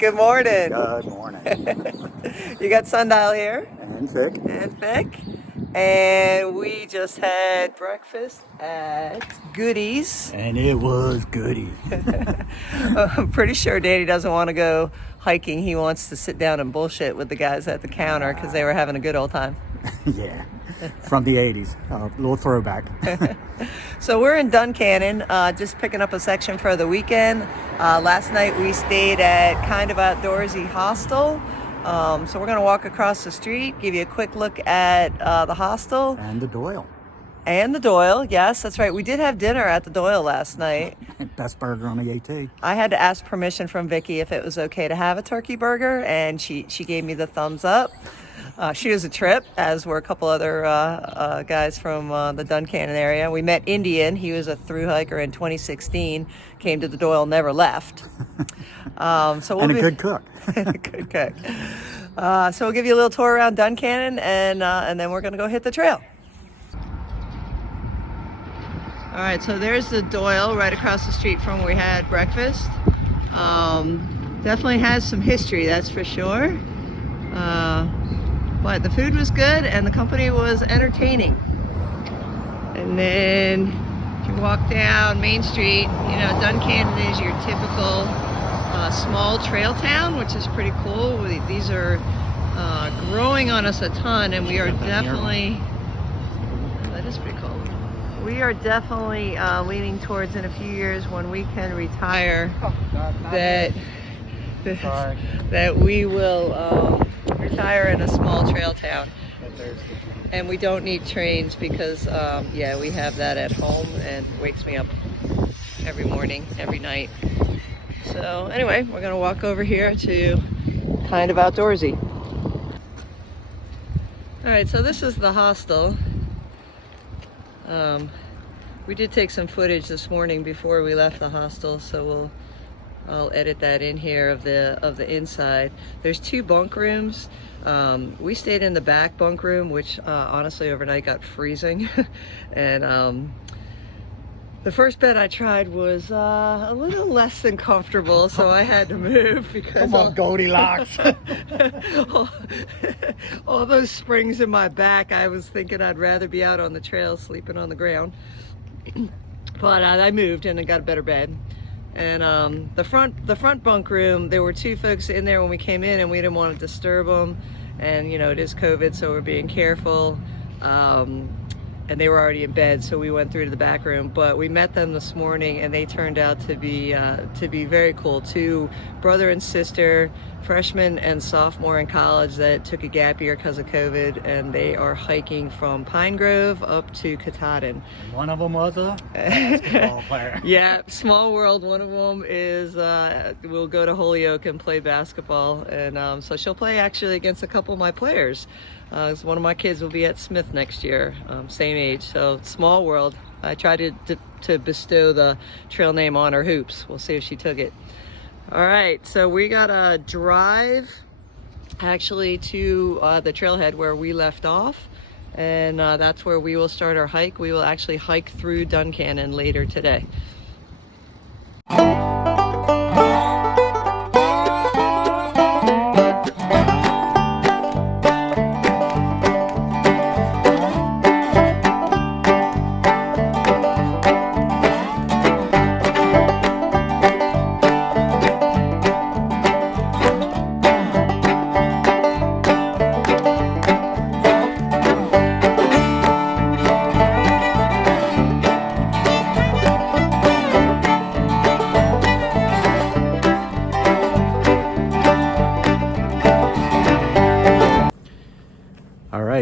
Good morning. Good morning. You got Sundial here. And Vic. And Vic. And we just had breakfast at Goodies. And it was goody. I'm pretty sure Daddy doesn't want to go hiking. He wants to sit down and bullshit with the guys at the counter because they were having a good old time. Yeah, from the 80s. A little throwback. So we're in Duncannon, just picking up a section for the weekend. Last night we stayed at Kind of Outdoorsy Hostel. So we're going to walk across the street, give you a quick look at the hostel. And the Doyle. And the Doyle, yes, that's right. We did have dinner at the Doyle last night. Best burger on the AT. I had to ask permission from Vicky if it was okay to have a turkey burger, and she gave me the thumbs up. She was a trip, as were a couple other guys from the Duncannon area. We met Indian. He was a thru hiker in 2016, came to the Doyle, never left. And a good cook. Good cook. So we'll give you a little tour around Duncannon, and then we're going to go hit the trail. All right, so there's the Doyle right across the street from where we had breakfast. Definitely has some history, that's for sure. But the food was good and the company was entertaining. And then if you walk down Main Street, you know, Duncannon is your typical small trail town, which is pretty cool. These are growing on us a ton, and we are definitely, that is pretty cool. We are definitely leaning towards in a few years when we can retire that we will retire in a small trail town. And we don't need trains because, yeah, we have that at home and it wakes me up every morning, every night. So anyway, we're going to walk over here to Kind of Outdoorsy. All right, so this is the hostel. We did take some footage this morning before we left the hostel, so I'll edit that in here of the inside. There's 2 bunk rooms. We stayed in the back bunk room, which honestly overnight got freezing. And the first bed I tried was a little less than comfortable, so I had to move because Come on, Goldilocks. all those springs in my back, I was thinking I'd rather be out on the trail sleeping on the ground. But I moved and I got a better bed. And the front bunk room, there were 2 folks in there when we came in, and we didn't want to disturb them. And you know, it is COVID, so we're being careful. And they were already in bed, so we went through to the back room. But we met them this morning, and they turned out to be very cool. 2 brother and sister, freshman and sophomore in college that took a gap year because of COVID, and they are hiking from Pine Grove up to Katahdin. One of them was a basketball player. Yeah, small world. One of them is will go to Holyoke and play basketball, and so she'll play actually against a couple of my players. One of my kids will be at Smith next year, same age, so small world. I tried to bestow the trail name on her hoops. We'll see if she took it. All right, so we got a drive actually to the trailhead where we left off, and that's where we will start our hike. We will actually hike through Duncannon later today.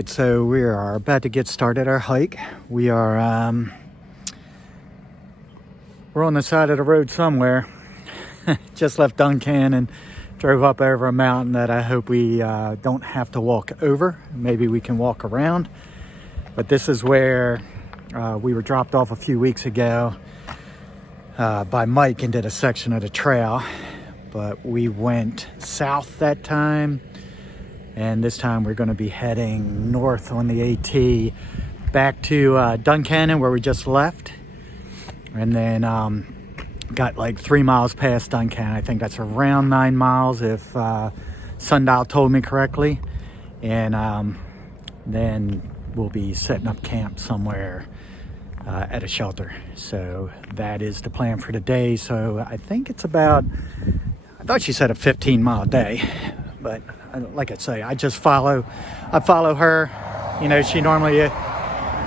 So we are about to get started our hike. We are we're on the side of the road somewhere. Just left Duncannon and drove up over a mountain that I hope we don't have to walk over. Maybe we can walk around. But this is where we were dropped off a few weeks ago by Mike and did a section of the trail. But we went south that time. And this time we're going to be heading north on the AT back to Duncannon where we just left. And then got like 3 miles past Duncannon. I think that's around 9 miles if Sundial told me correctly. And then we'll be setting up camp somewhere at a shelter. So that is the plan for today. So I think it's about, I thought she said a 15-mile day, but like I say, I follow her. You know, she normally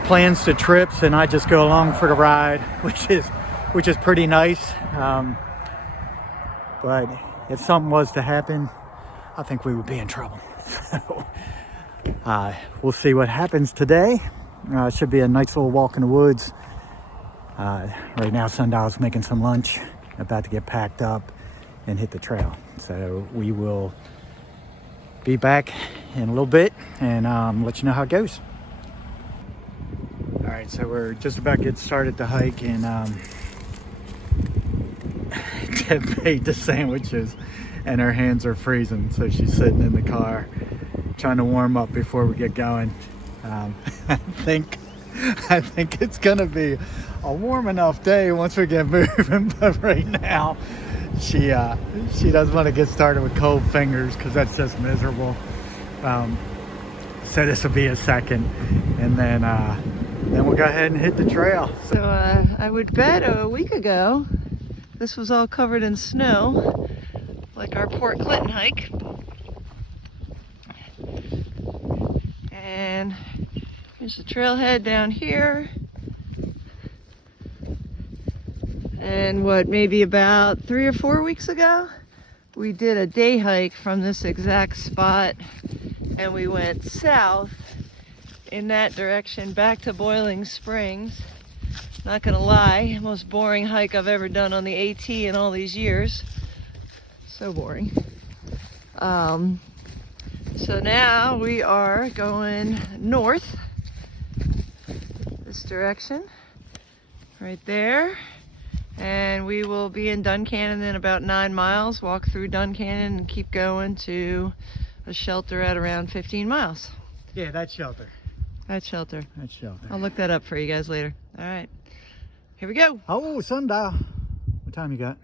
plans the trips and I just go along for the ride, which is pretty nice. But if something was to happen, I think we would be in trouble. So we'll see what happens today. It should be a nice little walk in the woods. Right now, Sundial's making some lunch, about to get packed up and hit the trail. So we will be back in a little bit and let you know how it goes. All right, so we're just about to get started to hike, and Deb made the sandwiches and her hands are freezing, so she's sitting in the car trying to warm up before we get going. I think it's gonna be a warm enough day once we get moving, but right now she doesn't want to get started with cold fingers because that's just miserable. So this will be a second, and then we'll go ahead and hit the trail. So I would bet a week ago this was all covered in snow, like our Port Clinton hike. And here's the trailhead down here. And maybe about 3 or 4 weeks ago, we did a day hike from this exact spot, and we went south in that direction back to Boiling Springs. Not gonna lie, most boring hike I've ever done on the AT in all these years. So boring. So now we are going north, this direction, right there. And we will be in Duncannon in about 9 miles, walk through Duncannon and keep going to a shelter at around 15 miles. Yeah, that shelter. That shelter. That shelter. I'll look that up for you guys later. All right, here we go. Oh, Sundial. What time you got?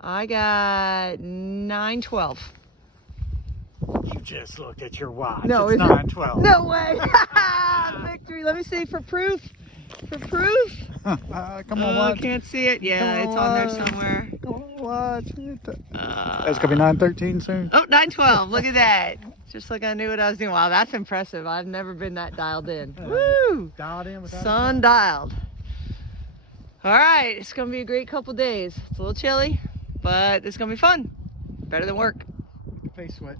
I got 9:12. You just looked at your watch. No, it's 9:12. No way. Victory. Let me see for proof. For proof. Come on, watch. Can't see it. Yeah, it's on there somewhere. Come on, watch. It's gonna be 9:13 soon. Oh, 9:12. Look at that. Just like I knew what I was doing. Wow, that's impressive. I've never been that dialed in. Woo! Dialed in without Sun dialed. All right, it's gonna be a great couple days. It's a little chilly, but it's gonna be fun. Better than work. your face sweat.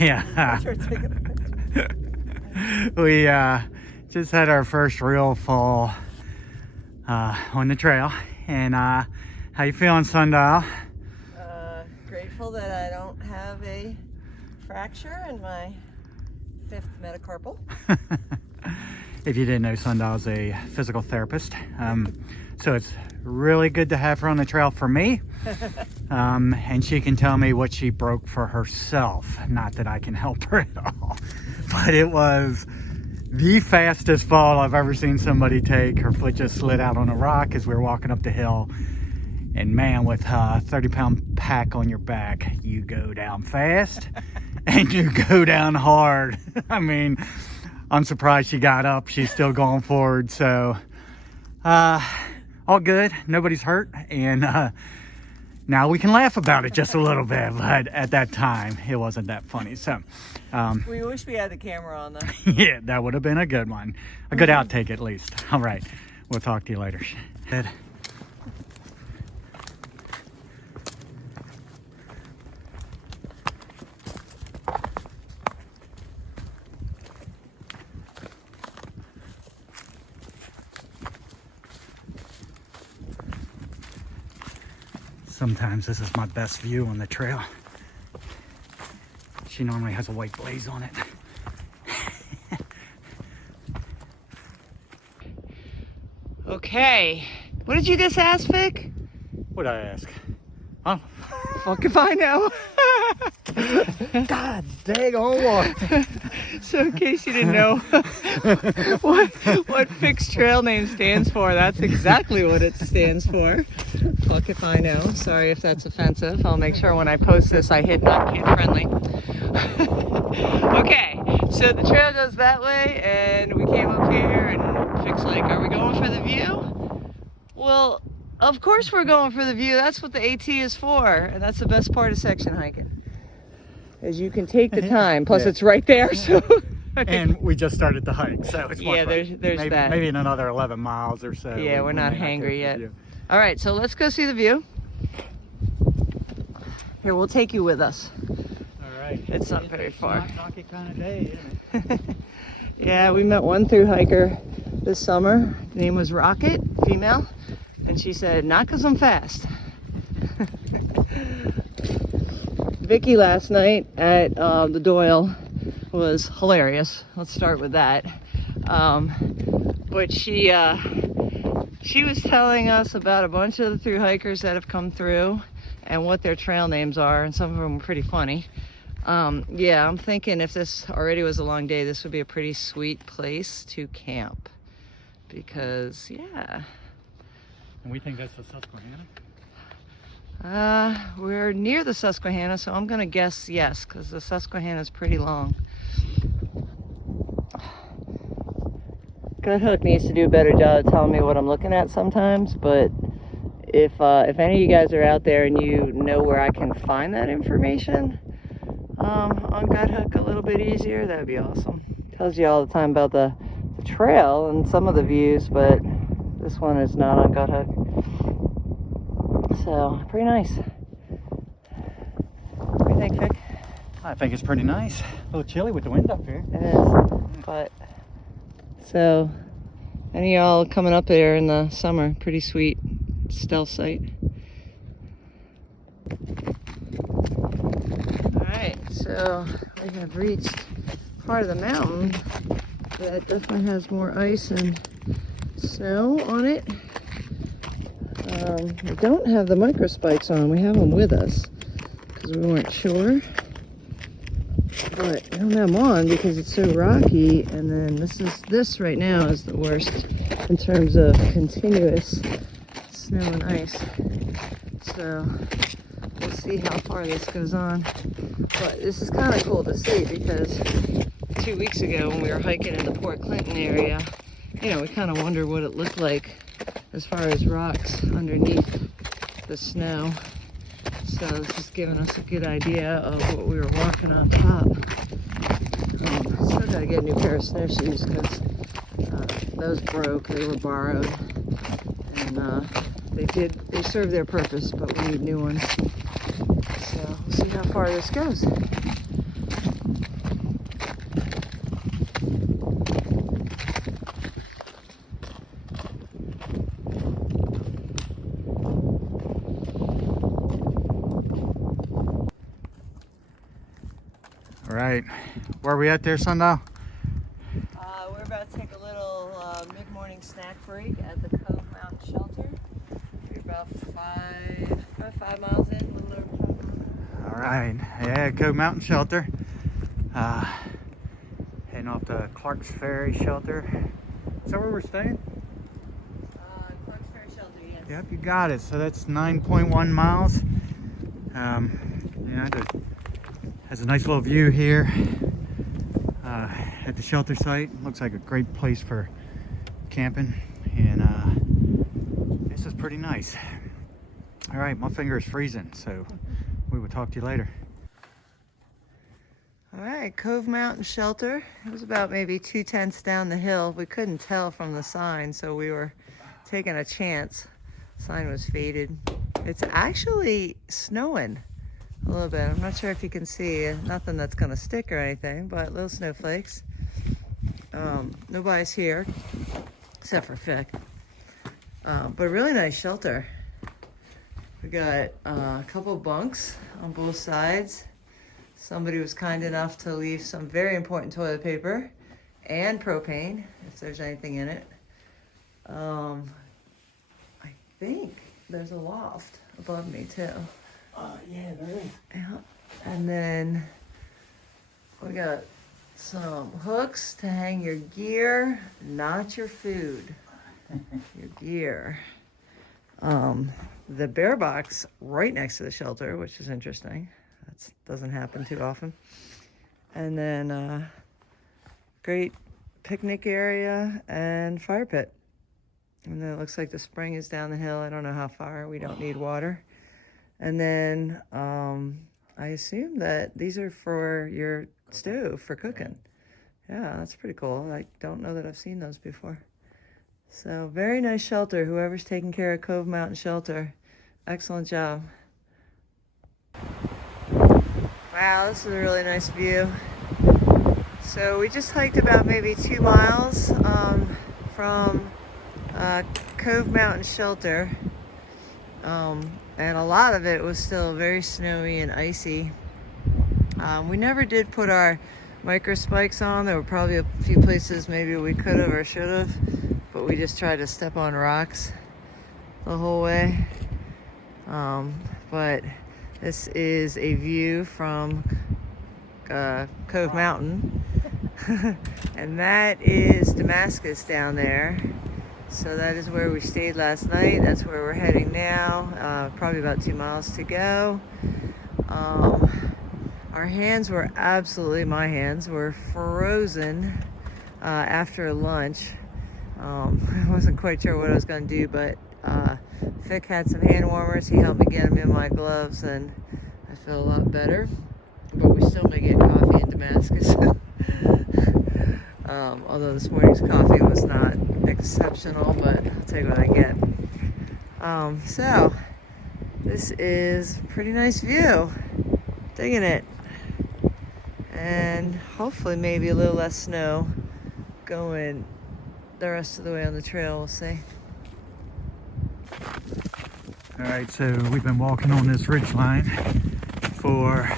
Yeah, we just had our first real fall on the trail. And how you feeling, Sundial? Grateful that I don't have a fracture in my 5th metacarpal. If you didn't know, Sundial's a physical therapist, so it's really good to have her on the trail for me. And she can tell me what she broke for herself. Not that I can help her at all, but it was the fastest fall I've ever seen somebody take. Her foot just slid out on a rock as we were walking up the hill. And man, with a 30-pound pack on your back, you go down fast and you go down hard. I mean, I'm surprised she got up. She's still going forward. So all good, nobody's hurt, and now we can laugh about it just a little bit, but at that time it wasn't that funny. So we wish we had the camera on though. yeah, that would have been a good one, a good outtake at least. All right, we'll talk to you later. Good. Sometimes this is my best view on the trail. She normally has a white blaze on it. Okay. What did you just ask, Vic? What'd I ask? Huh? Fuck if I know. God dang on. So in case you didn't know what Vic's trail name stands for, that's exactly what it stands for. Fuck if I know. Sorry if that's offensive. I'll make sure when I post this I hit not kid friendly. Okay, so the trail goes that way and we came up here and Vic's like, are we going for the view? Well, of course we're going for the view. That's what the AT is for, and that's the best part of section hiking. As you can take the time, plus it's right there, so. And we just started the hike, so it's more yeah, fun. there's maybe, that. Maybe in another 11 miles or so. Yeah, we're not may hangry care for yet. the view. All right, so let's go see the view. Here, we'll take you with us. All right. It's not very far. Knock it kind of day, isn't it? Yeah, we met one thru hiker this summer. Her name was Rocket, female, and she said, not 'cause I'm fast. Vicky last night at the Doyle was hilarious. Let's start with that. But she was telling us about a bunch of the thru hikers that have come through and what their trail names are, and some of them were pretty funny. Yeah, I'm thinking if this already was a long day, this would be a pretty sweet place to camp. Because, yeah. And we think that's the Susquehanna? We're near the Susquehanna, so I'm gonna guess yes, because the Susquehanna is pretty long. Gut Hook needs to do a better job of telling me what I'm looking at sometimes, but if any of you guys are out there and you know where I can find that information on Gut Hook a little bit easier, that would be awesome. Tells you all the time about the trail and some of the views, but this one is not on Gut Hook. So, pretty nice. What do you think, Vic? I think it's pretty nice. A little chilly with the wind up here. It is, but so any of y'all coming up there in the summer, pretty sweet stealth site. Alright, so we have reached part of the mountain that definitely has more ice and snow on it. We don't have the micro spikes on, we have them with us because we weren't sure. But I don't have them on because it's so rocky, and then this right now is the worst in terms of continuous snow and ice. So we'll see how far this goes on. But this is kind of cool to see because 2 weeks ago when we were hiking in the Port Clinton area, you know, we kind of wondered what it looked like as far as rocks underneath the snow. So this is giving us a good idea of what we were walking on top. Still gotta get a new pair of snowshoes because those broke. They were borrowed, and they served their purpose, but we need new ones. So we'll see how far this goes. All right, where are we at there, Sundial? We're about to take a little mid-morning snack break at the Cove Mountain Shelter. We're about 5 miles in, a little over 5 miles. All right, yeah, Cove Mountain Shelter. Heading off to Clark's Ferry Shelter. Is that where we're staying? Clark's Ferry Shelter, yes. Yep, you got it. So that's 9.1 miles. Yeah, has a nice little view here at the shelter site. Looks like a great place for camping, and this is pretty nice. All right, my finger is freezing, so we will talk to you later. All right, Cove Mountain Shelter. It was about maybe 2/10 down the hill. We couldn't tell from the sign, so we were taking a chance. The sign was faded. It's actually snowing a little bit. I'm not sure if you can see. Nothing that's gonna stick or anything, but little snowflakes. Nobody's here except for Fick. But really nice shelter. We got a couple bunks on both sides. Somebody was kind enough to leave some very important toilet paper and propane, if there's anything in it. I think there's a loft above me too. Yeah, there is. Yeah. And then we got some hooks to hang your gear, not your food. Your gear. The bear box right next to the shelter, which is interesting. That doesn't happen too often. And then great picnic area and fire pit. And then it looks like the spring is down the hill. I don't know how far. We don't need water. And then I assume that these are for your stove for cooking. Yeah, that's pretty cool. I don't know that I've seen those before. So very nice shelter. Whoever's taking care of Cove Mountain Shelter, excellent job. Wow, this is a really nice view. So we just hiked about maybe 2 miles from Cove Mountain Shelter. And a lot of it was still very snowy and icy. We never did put our micro spikes on. There were probably a few places maybe we could have or should have, but we just tried to step on rocks the whole way. But this is a view from Cove Mountain. And that is Damascus down there. So that is where we stayed last night. That's where we're heading now. Probably about 2 miles to go. Our hands were my hands were frozen after lunch. I wasn't quite sure what I was going to do, but Vic had some hand warmers. He helped me get them in my gloves, and I feel a lot better. But we still may get coffee in Damascus. Although this morning's coffee was not exceptional, but I'll take what I get. So this is a pretty nice view. Digging it. And hopefully maybe a little less snow going the rest of the way on the trail, we'll see. All right, so we've been walking on this ridge line for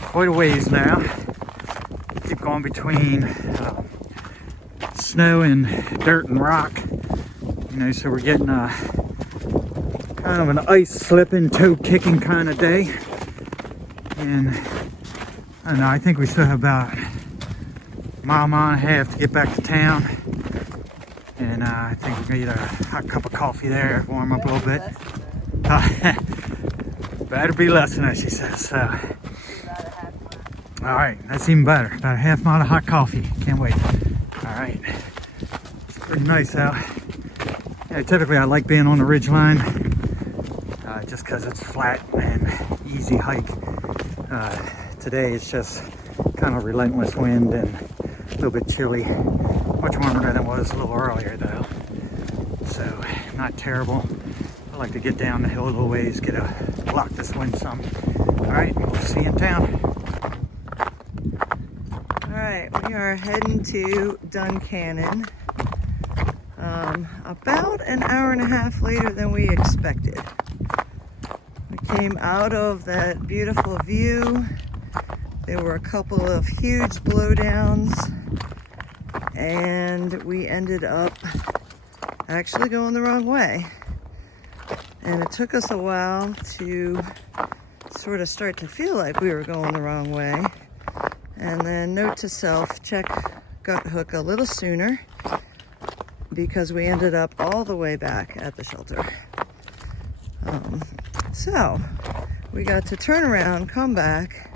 quite a ways now. Keep going between snow and dirt and rock, you know, so we're getting a kind of an ice slipping, toe kicking kind of day. And I don't know, I think we still have about a mile and a half to get back to town. And I think we're gonna get a hot cup of coffee there, warm up a little bit. Better be less than that, she says. So. All right, that's even better. About a half mile of hot coffee. Can't wait. All right, it's pretty nice out. Yeah, typically I like being on the ridge line just because it's flat and easy hike. Today it's just kind of relentless wind and a little bit chilly. Much warmer than it was a little earlier though. So not terrible. I like to get down the hill a little ways, block this wind some. All right, we'll see you in town. Alright, we are heading to Duncannon about an hour and a half later than we expected. We came out of that beautiful view. There were a couple of huge blowdowns, and we ended up actually going the wrong way. And it took us a while to sort of start to feel like we were going the wrong way. And then note to self, check gut hook a little sooner, because we ended up all the way back at the shelter. So we got to turn around, come back,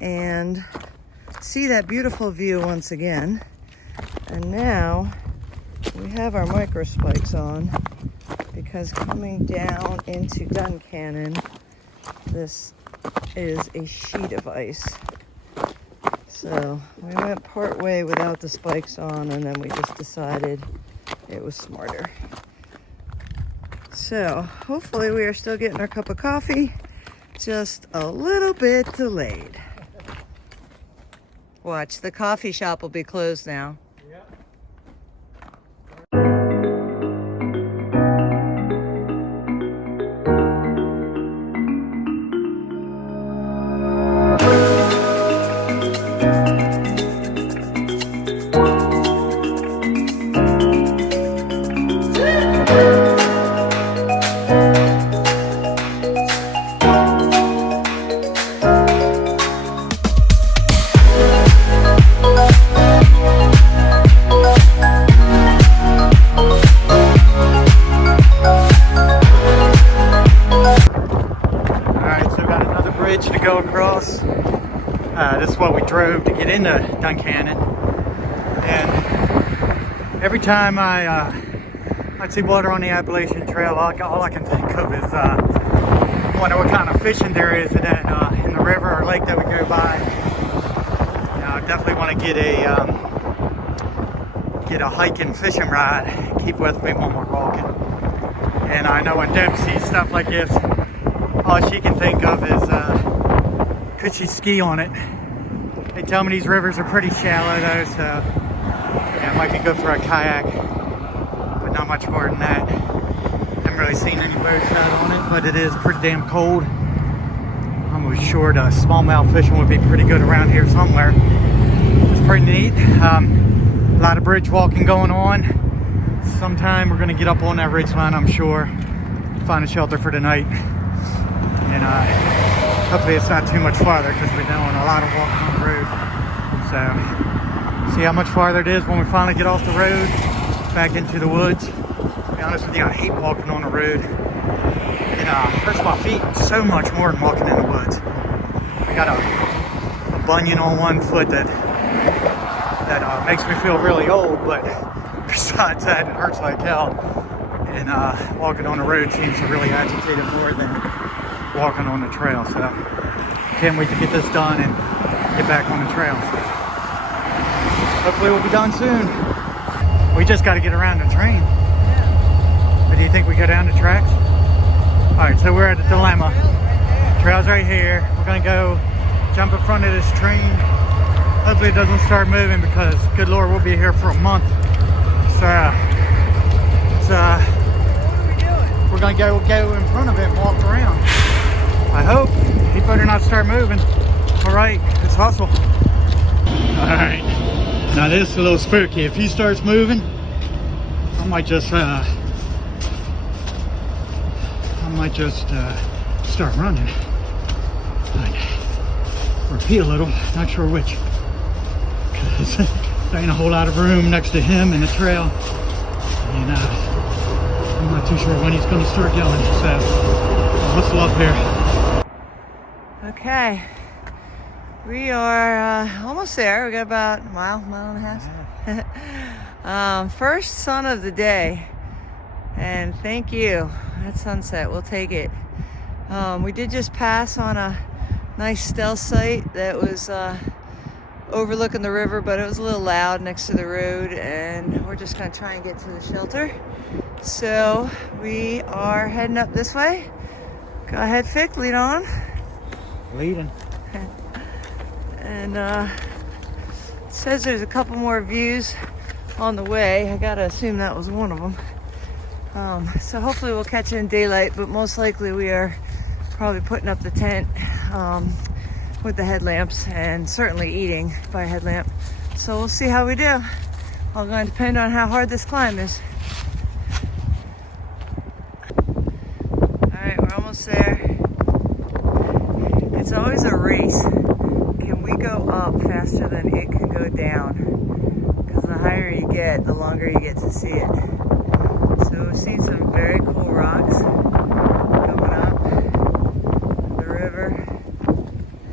and see that beautiful view once again. And now we have our micro spikes on, because coming down into Duncannon, this is a sheet of ice. So we went part way without the spikes on, and then we just decided it was smarter. So hopefully we are still getting our cup of coffee, just a little bit delayed. Watch, the coffee shop will be closed now. get into Duncannon, and every time I'd see water on the Appalachian Trail, all I can think of is wonder what kind of fishing there is in the river or lake that we go by. I definitely want to get a hiking fishing ride, keep with me when we're walking. And I know when Deb sees stuff like this, all she can think of is could she ski on it. They tell me these rivers are pretty shallow though, so yeah, it might be good for a kayak, but not much more than that. Haven't really seen any boats out on it, but it is pretty damn cold. I'm sure the smallmouth fishing would be pretty good around here somewhere. It's pretty neat. A lot of bridge walking going on. Sometime we're gonna get up on that ridge line, I'm sure, find a shelter for the night, and hopefully it's not too much farther because we're doing a lot of walking on the road. So see how much farther it is when we finally get off the road back into the woods. To be honest with you, I hate walking on the road. It hurts my feet so much more than walking in the woods. I got a bunion on one foot that makes me feel really old, but besides that, it hurts like hell. And walking on the road seems to really agitate it more than walking on the trail. So can't wait to get this done and get back on the trail. Hopefully we'll be done soon. We just got to get around the train. But do you think we go down the tracks? All right, so we're at a dilemma. Trail's right here. We're gonna go jump in front of this train. Hopefully it doesn't start moving because, good Lord, we'll be here for a month. So, we're gonna go in front of it and walk around. I hope. He better not start moving. All right, let's hustle. All right, now this is a little spooky. If he starts moving, I might just start running, or pee a little, not sure which, because there ain't a whole lot of room next to him and the trail, and I'm not too sure when he's going to start going, so I'll hustle up here. Okay, we are almost there. We got about a mile and a half. First sun of the day, and thank you. That sunset, we'll take it. We did just pass on a nice stealth site that was overlooking the river, but it was a little loud next to the road, and we're just gonna try and get to the shelter. So we are heading up this way. Go ahead, Fick, lead on. Leading. And it says there's a couple more views on the way. I gotta assume that was one of them. So hopefully we'll catch it in daylight, but most likely we are probably putting up the tent with the headlamps, and certainly eating by a headlamp. So we'll see how we do. All going to depend on how hard this climb is. All right, we're almost there. It's always a race. Can we go up faster than it can go down? Because the higher you get, the longer you get to see it. So we've seen some very cool rocks going up the river.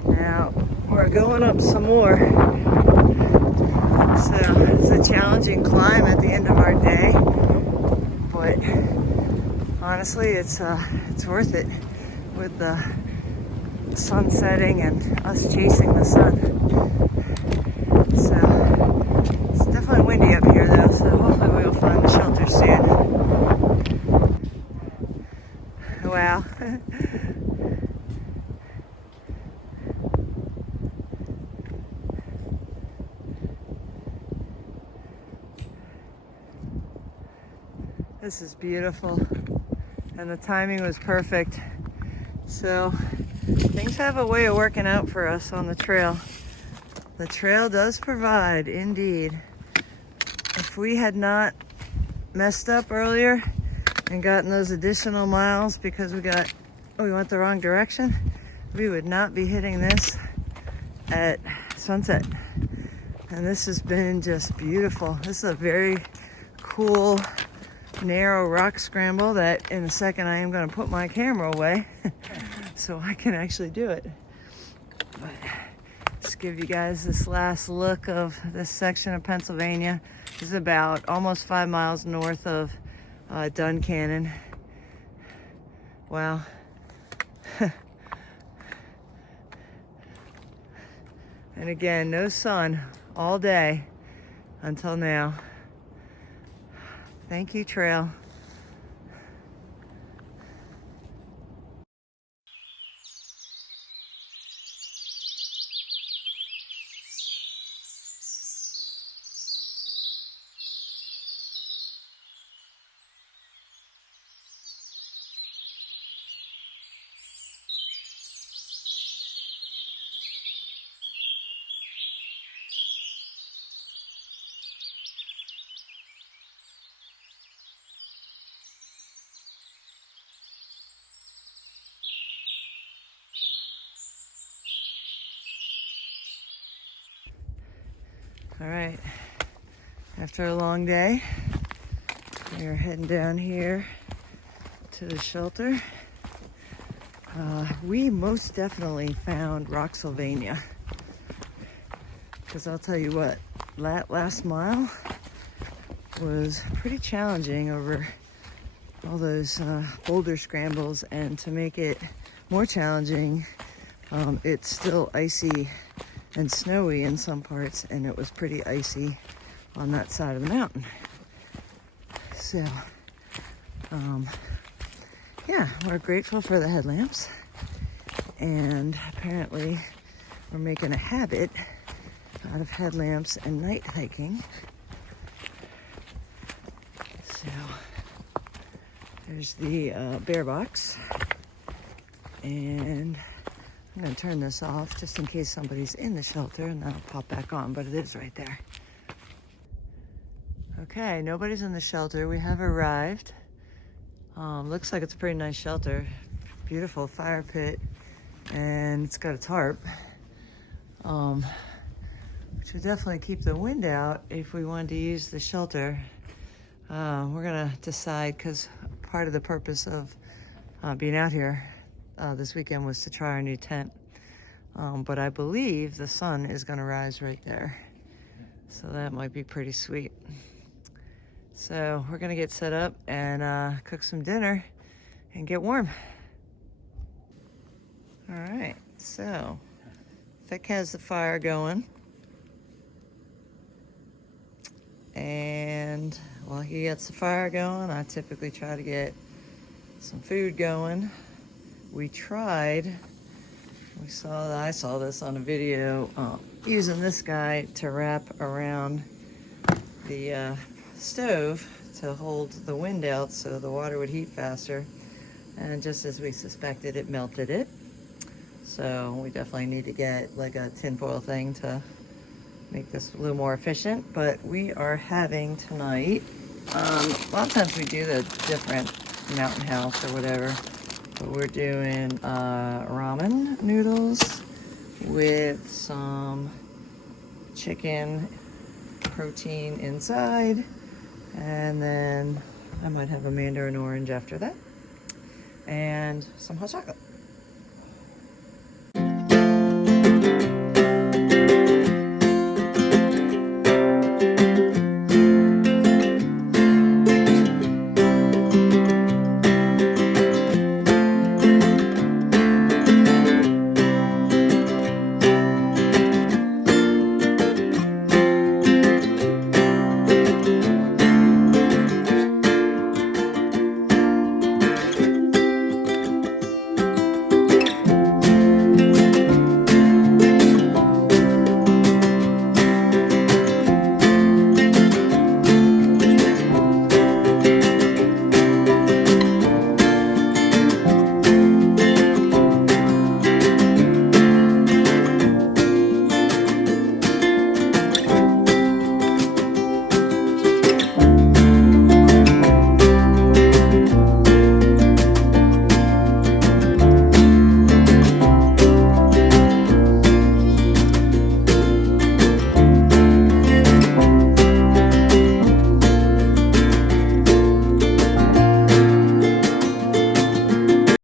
Now we're going up some more. So it's a challenging climb at the end of our day, but honestly, it's worth it with the sun setting and us chasing the sun. So it's definitely windy up here though, so hopefully we'll find the shelter soon. Wow. This is beautiful, and the timing was perfect. So things have a way of working out for us on the trail. The trail does provide, indeed. If we had not messed up earlier and gotten those additional miles because we went the wrong direction, we would not be hitting this at sunset. And this has been just beautiful. This is a very cool, narrow rock scramble that in a second I am going to put my camera away so I can actually do it. But Just give you guys this last look of this section of Pennsylvania. This is about almost 5 miles north of Duncannon. Wow. And again, no sun all day until now. Thank you, trail. All right, after a long day, we're heading down here to the shelter. We most definitely found Rocksylvania, because I'll tell you what, that last mile was pretty challenging over all those boulder scrambles, and to make it more challenging, it's still icy and snowy in some parts, and it was pretty icy on that side of the mountain. So, yeah, we're grateful for the headlamps, and apparently we're making a habit out of headlamps and night hiking. So, there's the bear box, and I'm going to turn this off just in case somebody's in the shelter, and that'll pop back on, but it is right there. Okay, nobody's in the shelter. We have arrived. Looks like it's a pretty nice shelter. Beautiful fire pit, and it's got a tarp, which would definitely keep the wind out if we wanted to use the shelter. We're going to decide, because part of the purpose of being out here this weekend was to try our new tent, but I believe the sun is going to rise right there, so that might be pretty sweet. So we're going to get set up and cook some dinner and get warm. All right, so Vic has the fire going, and while he gets the fire going, I typically try to get some food going. I saw this on a video, using this guy to wrap around the stove to hold the wind out so the water would heat faster. And just as we suspected, it melted it. So we definitely need to get like a tinfoil thing to make this a little more efficient. But we are having tonight, a lot of times we do the different mountain house or whatever, but we're doing ramen noodles with some chicken protein inside, and then I might have a mandarin orange after that, and some hot chocolate.